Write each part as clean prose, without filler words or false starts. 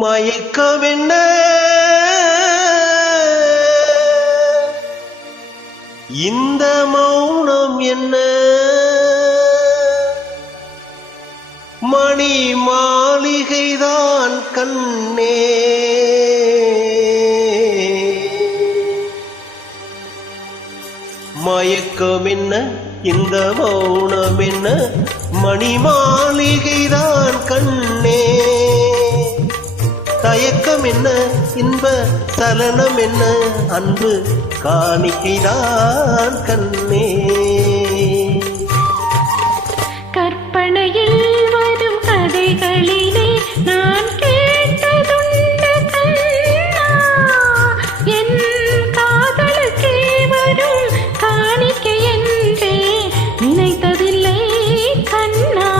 மயக்கமென்ன இந்த மௌனம் என்ன மணி மாளிகைதான் கண்ணே மயக்கமென்ன இந்த மௌனம் என்ன மணி மாளிகைதான் கண்ணே தயக்கம் என்ன இன்ப சலனம் என்ன அன்பு காணிக்கைதான் கண்ணே கற்பனையில் வரும் கதைகளிலே நான் கேட்டதுண்டு கண்ணா என் காதலுக்கே வரும் காணிக்கை என்றே நினைத்ததில்லை கண்ணா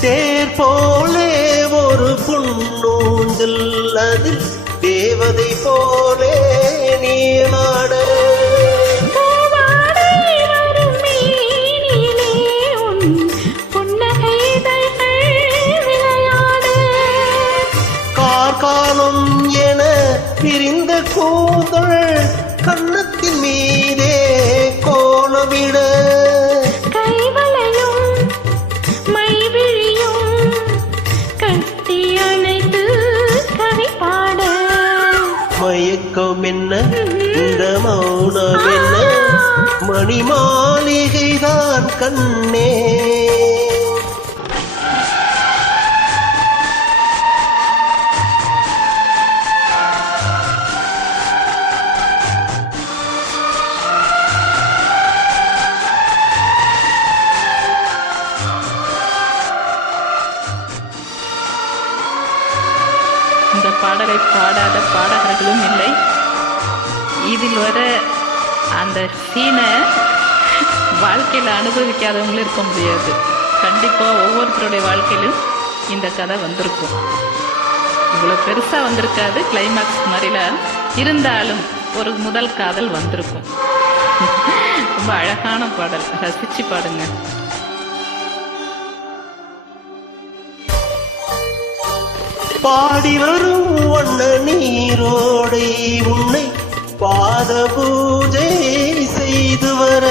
தேர் போலே ஒரு புன்னூஞ்சல் அதில் தேவதை போலே நீ ஆட கார்காலம் என பிரிந்த கூந்தல் கன்னத்தின் மீதே கோலமிட மயக்கம் என்ன இந்த மௌனம் என்ன மணி மாளிகைதான் கண்ணே இந்த பாடலை பாடாத பாடகர்களும் இல்லை. இதில் வர அந்த சீனை வாழ்க்கையில் அனுபவிக்காதவங்களும் இருக்க முடியாது. கண்டிப்பாக ஒவ்வொருத்தருடைய வாழ்க்கையிலும் இந்த கதை வந்திருக்கும். இவ்வளோ பெருசாக வந்திருக்காது, கிளைமேக்ஸ் மாதிரிலாம் இருந்தாலும் ஒரு முதல் காதல் வந்திருக்கும். ரொம்ப அழகான பாடல், ரசித்து பாடுங்க. பாடி வரும் வண்ண நீரோடை உன்னை பாத பூஜை செய்து வர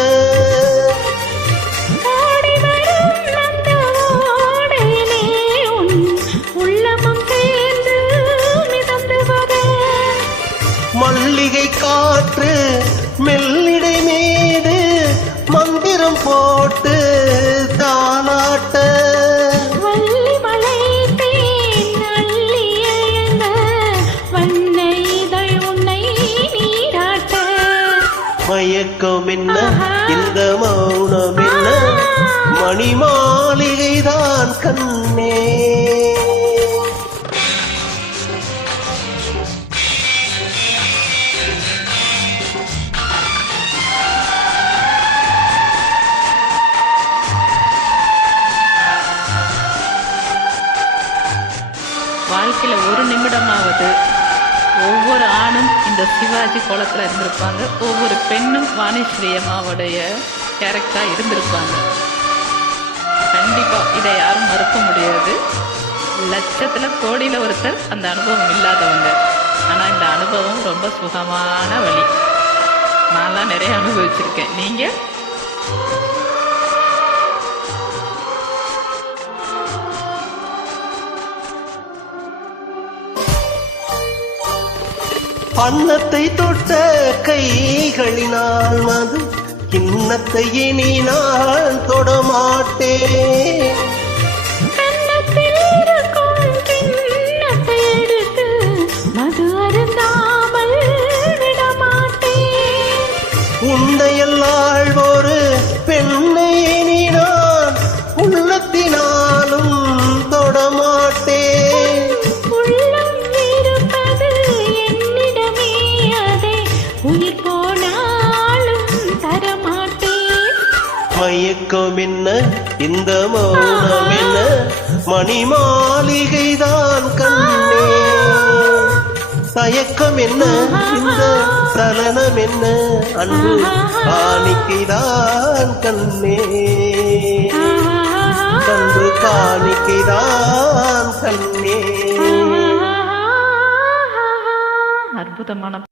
மல்லிகை காற்று மெல்லிடை மீது மந்திரம் போட்டு தானாட்ட மயக்கம் என்ன இந்த மௌனம் என்ன மணி மாளிகைதான் கண்ணே வாழ்க்கையில் ஒரு நிமிடமாவது ஒவ்வொரு ஆணும் இந்த சிவாஜி கோலத்தில் இருந்திருப்பாங்க, ஒவ்வொரு பெண்ணும் வாணிஸ்ரீ அம்மாவுடைய கேரக்டராக இருந்திருப்பாங்க. கண்டிப்பாக இதை யாரும் மறுக்க முடியாது. லட்சத்தில் கோடியில் ஒருத்தர் அந்த அனுபவம் இல்லாதவங்க. ஆனால் இந்த அனுபவம் ரொம்ப சுகமான வழி. நான்லாம் நிறைய அனுபவிச்சிருக்கேன். நீங்கள் அன்னத்தை தொட்ட கைகளினால் மது கிண்ணத்தை இனி நான் தொடமாட்டேன். உண்டையல்லாள் ஒரு பெண்ணை இனி நான் உள்ளத்தினாலும் தொடமாட்டேன். மயக்கம் என்ன இந்த மௌனம் என்ன மணி மாளிகைதான் கண்ணே தயக்கம் என்ன இந்த சலனம் என்ன அன்பு காணிக்கைதான் கண்ணே அன்பு காணிக்கைதான் கண்ணே அற்புதமான